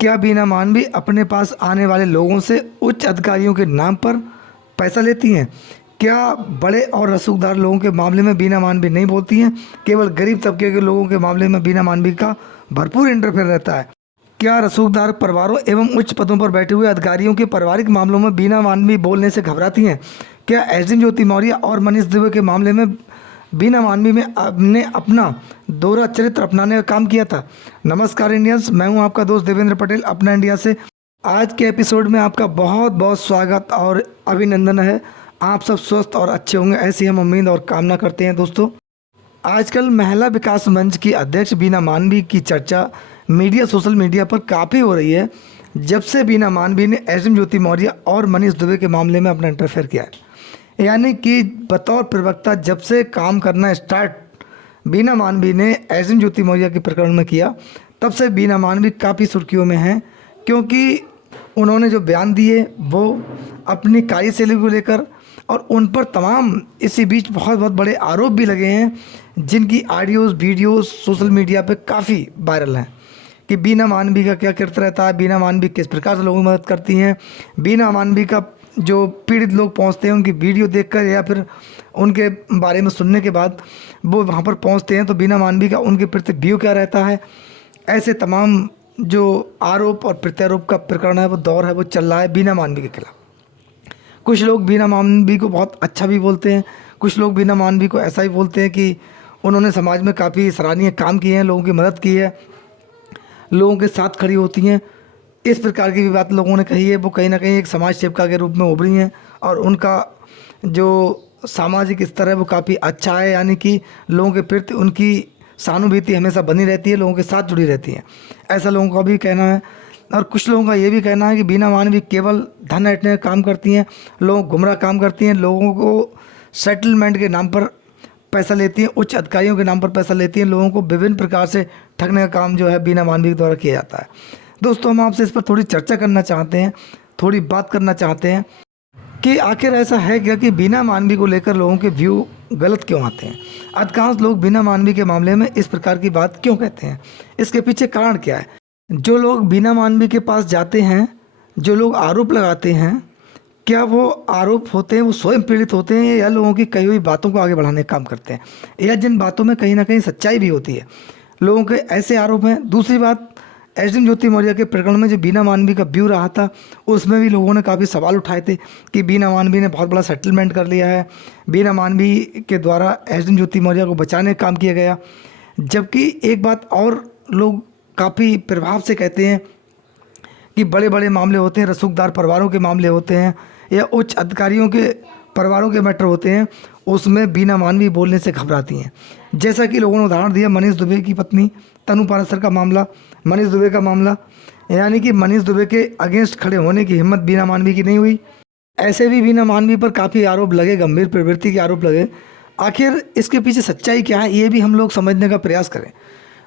क्या बीना मानवी अपने पास आने वाले लोगों से उच्च अधिकारियों के नाम पर पैसा लेती हैं? क्या बड़े और रसूखदार लोगों के मामले में बीना मानवी नहीं बोलती हैं? केवल गरीब तबके के लोगों के मामले में बीना मानवी का भरपूर इंटरफेयर रहता है? क्या रसूखदार परिवारों एवं उच्च पदों पर बैठे हुए अधिकारियों के पारिवारिक मामलों में बीना मानवी बोलने से घबराती हैं? क्या एसडीएम ज्योति मौर्य और मनीष दुबे के मामले में बीना मानवी में ने अपना दोहरा चरित्र अपनाने का काम किया था? नमस्कार इंडियंस, मैं हूं आपका दोस्त देवेंद्र पटेल अपना इंडिया से। आज के एपिसोड में आपका बहुत बहुत स्वागत और अभिनंदन है। आप सब स्वस्थ और अच्छे होंगे, ऐसी हम उम्मीद और कामना करते हैं। दोस्तों, आजकल महिला विकास मंच की अध्यक्ष बीना मानवी की चर्चा सोशल मीडिया पर काफ़ी हो रही है, जब से बीना मानवी ने एसडीएम ज्योति मौर्य और मनीष दुबे के मामले में अपना इंटरफेयर किया है। यानी कि बतौर प्रवक्ता जब से काम करना स्टार्ट बीना मानवी ने एसडीएम ज्योति मौर्य के प्रकरण में किया, तब से बीना मानवी काफ़ी सुर्खियों में हैं, क्योंकि उन्होंने जो बयान दिए वो अपनी कार्यशैली को लेकर, और उन पर तमाम इसी बीच बहुत बहुत बड़े आरोप भी लगे हैं, जिनकी ऑडियोज़ वीडियोज़ सोशल मीडिया पे काफ़ी वायरल हैं कि बीना मानवी का क्या करता रहता है, बीना मानवी किस प्रकार से लोगों की मदद करती हैं, बीना मानवी का जो पीड़ित लोग पहुंचते हैं उनकी वीडियो देखकर या फिर उनके बारे में सुनने के बाद वो वहां पर पहुंचते हैं तो बीना मानवी का उनके प्रति व्यू क्या रहता है। ऐसे तमाम जो आरोप और प्रत्यारोप का प्रकरण है, वो दौर है, वो चल रहा है बीना मानवी के खिलाफ। कुछ लोग बीना मानवी को बहुत अच्छा भी बोलते हैं, कुछ लोग बीना मानवी को ऐसा ही बोलते हैं कि उन्होंने समाज में काफ़ी सराहनीय काम किए हैं, लोगों की मदद की है, लोगों के साथ खड़ी होती हैं। इस प्रकार की भी बात लोगों ने कही है। वो कहीं ना कहीं एक समाज सेविका के रूप में उभरी हैं और उनका जो सामाजिक स्तर है वो काफ़ी अच्छा है, यानी कि लोगों के प्रति उनकी सहानुभूति हमेशा बनी रहती है, लोगों के साथ जुड़ी रहती है, ऐसा लोगों का भी कहना है। और कुछ लोगों का ये भी कहना है कि बीना मानवी केवल धन ऐंठने का काम करती हैं, लोगों को गुमराह काम करती हैं, लोगों को सेटलमेंट के नाम पर पैसा लेती हैं, उच्च अधिकारियों के नाम पर पैसा लेती हैं, लोगों को विभिन्न प्रकार से ठगने का काम जो है बीना मानवी के द्वारा किया जाता है। दोस्तों, हम आपसे इस पर थोड़ी चर्चा करना चाहते हैं, थोड़ी बात करना चाहते हैं कि आखिर ऐसा है क्या कि बीना मानवी को लेकर लोगों के व्यू गलत क्यों आते हैं। अधिकांश लोग बीना मानवी के मामले में इस प्रकार की बात क्यों कहते हैं, इसके पीछे कारण क्या है। जो लोग बीना मानवी के पास जाते हैं, जो लोग आरोप लगाते हैं, क्या वो आरोप होते हैं वो स्वयं पीड़ित होते हैं या लोगों की कही हुई बातों को आगे बढ़ाने का काम करते हैं, या जिन बातों में कहीं ना कहीं सच्चाई भी होती है, लोगों के ऐसे आरोप हैं। दूसरी बात, एसडीएम ज्योति मौर्य के प्रकरण में जो बीना मानवी का व्यू रहा था, उसमें भी लोगों ने काफ़ी सवाल उठाए थे कि बीना मानवी ने बहुत बड़ा सेटलमेंट कर लिया है, बीना मानवी के द्वारा एसडीएम ज्योति मौर्य को बचाने का काम किया गया। जबकि एक बात और लोग काफ़ी प्रभाव से कहते हैं कि बड़े बड़े मामले होते हैं, रसूखदार परिवारों के मामले होते हैं या उच्च अधिकारियों के परिवारों के मैटर होते हैं, उसमें बीना मानवी बोलने से घबराती हैं। जैसा कि लोगों ने उदाहरण दिया मनीष दुबे की पत्नी तनु पाराशर का मामला, मनीष दुबे का मामला, यानी कि मनीष दुबे के अगेंस्ट खड़े होने की हिम्मत बीना मानवी की नहीं हुई। ऐसे भी बीना मानवी पर काफ़ी आरोप लगे, गंभीर प्रवृत्ति के आरोप लगे। आखिर इसके पीछे सच्चाई क्या है, ये भी हम लोग समझने का प्रयास करें।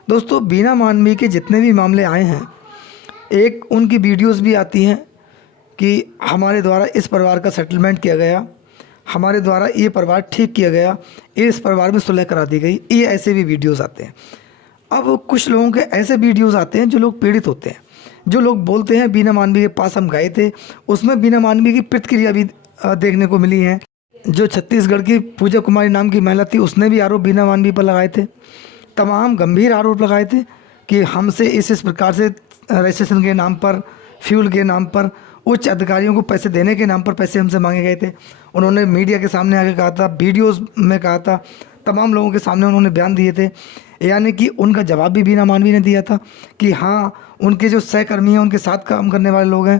दोस्तों, बीना मानवी के जितने भी मामले आए हैं, एक उनकी वीडियोस भी आती हैं कि हमारे द्वारा इस परिवार का सेटलमेंट किया गया, हमारे द्वारा ये परिवार ठीक किया गया, इस परिवार में सुलह करा दी गई, ये ऐसे भी वीडियोस आते हैं। अब कुछ लोगों के ऐसे वीडियोस आते हैं जो लोग पीड़ित होते हैं, जो लोग बोलते हैं बीना मानवी के पास हम गए थे, उसमें बीना मानवी की प्रतिक्रिया भी देखने को मिली है। जो छत्तीसगढ़ की पूजा कुमारी नाम की महिला थी, उसने भी आरोप बीना मानवी पर लगाए थे, तमाम गंभीर आरोप लगाए थे कि हमसे इस प्रकार से रजिस्ट्रेशन के नाम पर, फ्यूल के नाम पर, उच्च अधिकारियों को पैसे देने के नाम पर पैसे हमसे मांगे गए थे। उन्होंने मीडिया के सामने आके कहा था, वीडियोस में कहा था, तमाम लोगों के सामने उन्होंने बयान दिए थे। यानी कि उनका जवाब भी बीना मानवी ने दिया था कि हाँ, उनके जो सहकर्मी हैं, उनके साथ काम करने वाले लोग हैं,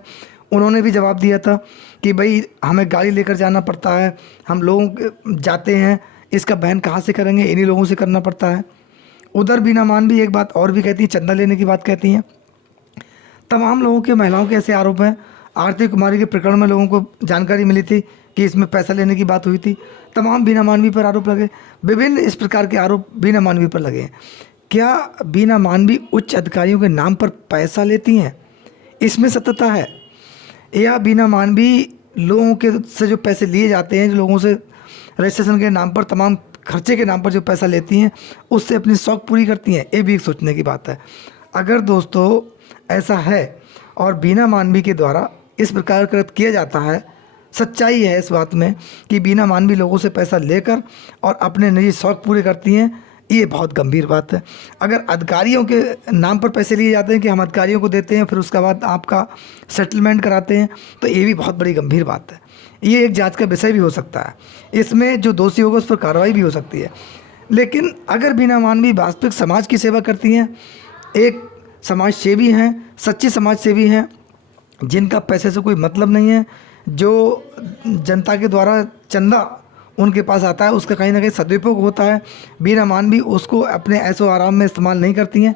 उन्होंने भी जवाब दिया था कि भाई हमें गाड़ी लेकर जाना पड़ता है, हम लोग जाते हैं, इसका बहन कहाँ से करेंगे, इन्हीं लोगों से करना पड़ता है। उधर बीना मानवी एक बात और भी कहती है, चंदा लेने की बात कहती हैं। तमाम लोगों के, महिलाओं के ऐसे आरोप हैं। आरती कुमारी के प्रकरण में लोगों को जानकारी मिली थी कि इसमें पैसा लेने की बात हुई थी, तमाम बीना मानवी पर आरोप लगे, विभिन्न इस प्रकार के आरोप बीना मानवी पर लगे। क्या बीना मानवी उच्च अधिकारियों के नाम पर पैसा लेती हैं, इसमें सत्यता है, या बीना मानवी लोगों के से जो पैसे लिए जाते हैं, जो लोगों से रजिस्ट्रेशन के नाम पर, तमाम खर्चे के नाम पर जो पैसा लेती हैं, उससे अपनी शौक पूरी करती हैं, ये भी एक सोचने की बात है। अगर दोस्तों ऐसा है और बीना मानवी के द्वारा इस प्रकार कृत किया जाता है। सच्चाई है इस बात में कि बीना मानवी लोगों से पैसा लेकर और अपने निजी शौक पूरे करती हैं। ये बहुत गंभीर बात है। अगर अधिकारियों के नाम पर पैसे लिए जाते हैं कि हम अधिकारियों को देते हैं, फिर उसके बाद आपका सेटलमेंट कराते हैं, तो ये भी बहुत बड़ी गंभीर बात है। ये एक जांच का विषय भी हो सकता है। इसमें जो दोषी होगा उस पर कार्रवाई भी हो सकती है। लेकिन अगर बीना मानवी वास्तविक समाज की सेवा करती हैं, एक समाज सेवी हैं, सच्ची समाज सेवी हैं, जिनका पैसे से कोई मतलब नहीं है, जो जनता के द्वारा चंदा उनके पास आता है उसका कहीं ना कहीं सदुपयोग होता है, बीना मानवी उसको अपने ऐशो आराम में इस्तेमाल नहीं करती हैं,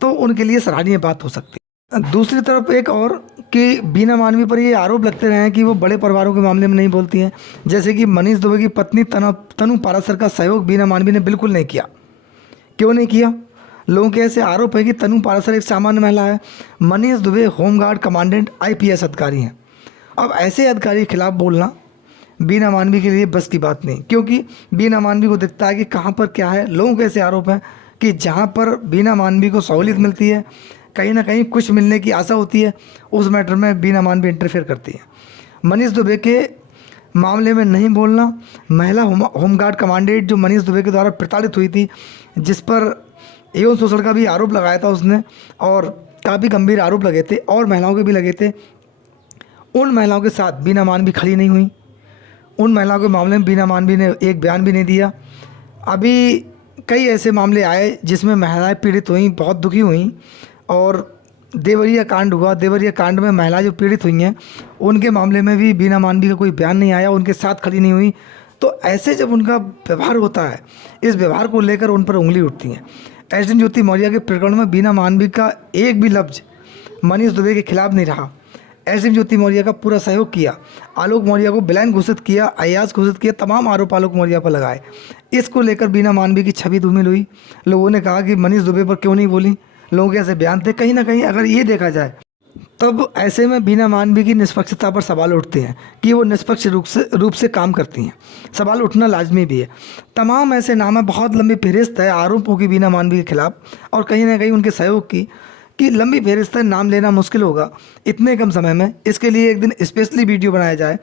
तो उनके लिए सराहनीय बात हो सकती है। दूसरी तरफ एक और कि बीना मानवी पर ये आरोप लगते रहे हैं कि वो बड़े परिवारों के मामले में नहीं बोलती हैं। जैसे कि मनीष दुबे की पत्नी तनु पाराशर का सहयोग बीना मानवी ने बिल्कुल नहीं किया। क्यों नहीं किया? लोगों के ऐसे आरोप है कि तनु पाराशर एक सामान्य महिला है, Manish Dubey home guard commandant IPS अधिकारी हैं। अब ऐसे अधिकारी के खिलाफ बोलना बीना मानवी के लिए बस की बात नहीं, क्योंकि बीना मानवी को दिखता है कि कहाँ पर क्या है। लोगों के ऐसे आरोप हैं कि जहाँ पर बीना मानवी को सहूलियत मिलती है, कहीं ना कहीं कुछ मिलने की आशा होती है, उस मैटर में बीना मानवी इंटरफेयर करती है। मनीष दुबे के मामले में नहीं बोलना, महिला होमगार्ड कमांडेंट जो मनीष दुबे के द्वारा प्रताड़ित हुई थी, जिस पर यौन शोषण का भी आरोप लगाया था उसने, और काफ़ी गंभीर आरोप लगे थे और महिलाओं के भी लगे थे, उन महिलाओं के साथ बीना मानवी खड़ी नहीं हुई। उन महिलाओं के मामले में बीना मानवी ने एक बयान भी नहीं दिया। अभी कई ऐसे मामले आए जिसमें महिलाएं पीड़ित हुई, बहुत दुखी हुई, और देवरिया कांड हुआ। देवरिया कांड में महिलाएं जो पीड़ित हुई हैं उनके मामले में भी बीना मानवी का कोई बयान नहीं आया, उनके साथ खड़ी नहीं हुई। तो ऐसे जब उनका व्यवहार होता है, इस व्यवहार को लेकर उन पर उंगली उठती हैं। एसडीएम ज्योति मौर्य के प्रकरण में बीना मानवी का एक भी लफ्ज मनीष दुबे के खिलाफ नहीं रहा। एसडीएम ज्योति मौर्य का पूरा सहयोग किया, आलोक मौर्य को विलेन घोषित किया, अयाज घोषित किया, तमाम आरोप आलोक मौर्य पर लगाए। इसको लेकर बीना मानवी की छवि धूमिल हुई। लोगों ने कहा कि मनीष दुबे पर क्यों नहीं बोली। लोगों के ऐसे बयान थे। कहीं ना कहीं अगर ये देखा जाए तब ऐसे में बीना मानवी की निष्पक्षता पर सवाल उठते हैं कि वो निष्पक्ष रूप से काम करती हैं। सवाल उठना लाजमी भी है। तमाम ऐसे नाम है, बहुत लंबी फहरिस्त है आरोपों की बीना मानवी के खिलाफ, और कहीं ना कहीं उनके सहयोग की लंबी फहरिस्त है। नाम लेना मुश्किल होगा इतने कम समय में। इसके लिए एक दिन स्पेशली वीडियो बनाया जाए।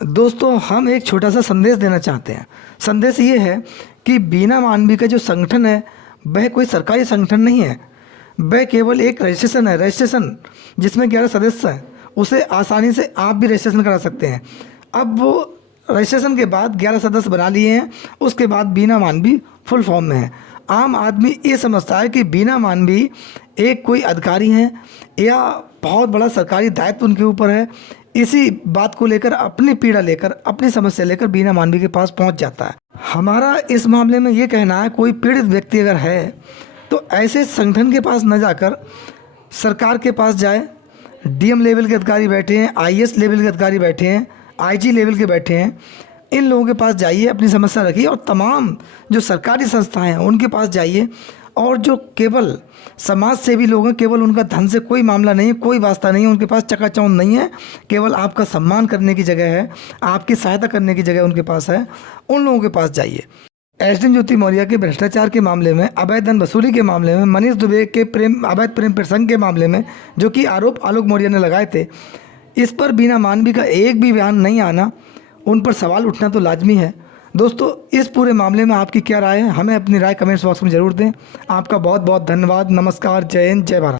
दोस्तों, हम एक छोटा सा संदेश देना चाहते हैं। संदेश ये है कि बीना मानवी का जो संगठन है वह कोई सरकारी संगठन नहीं है, वह केवल एक रजिस्ट्रेशन है। रजिस्ट्रेशन जिसमें 11 सदस्य हैं, उसे आसानी से आप भी रजिस्ट्रेशन करा सकते हैं। अब वो रजिस्ट्रेशन के बाद 11 सदस्य बना लिए हैं, उसके बाद बीना मानवी फुल फॉर्म में है। आम आदमी ये समझता है कि बीना मानवी एक कोई अधिकारी हैं या बहुत बड़ा सरकारी दायित्व उनके ऊपर है। इसी बात को लेकर, अपनी पीड़ा लेकर, अपनी समस्या लेकर बीना मानवी के पास पहुंच जाता है। हमारा इस मामले में ये कहना है, कोई पीड़ित व्यक्ति अगर है तो ऐसे संगठन के पास न जाकर सरकार के पास जाए। डीएम लेवल के अधिकारी बैठे हैं, IAS लेवल के अधिकारी बैठे हैं, IG लेवल के बैठे हैं। इन लोगों के पास जाइए, अपनी समस्या रखिए, और तमाम जो सरकारी संस्थाएं हैं उनके पास जाइए। और जो केवल समाज सेवी लोग हैं, केवल उनका धन से कोई मामला नहीं है, कोई वास्ता नहीं है, उनके पास चकाचौंध नहीं है, केवल आपका सम्मान करने की जगह है, आपकी सहायता करने की जगह उनके पास है। उन लोगों के पास जाइए। एसडीएम ज्योति मौर्य के भ्रष्टाचार के मामले में, अवैध धन वसूली के मामले में, मनीष दुबे के अवैध प्रेम प्रसंग के मामले में जो कि आरोप आलोक मौर्य ने लगाए थे, इस पर बीना मानवी का एक भी बयान नहीं आना, उन पर सवाल उठना तो लाजमी है। दोस्तों, इस पूरे मामले में आपकी क्या राय है? हमें अपनी राय कमेंट्स बॉक्स में ज़रूर दें। आपका बहुत बहुत धन्यवाद। नमस्कार, जय हिंद, जय भारत।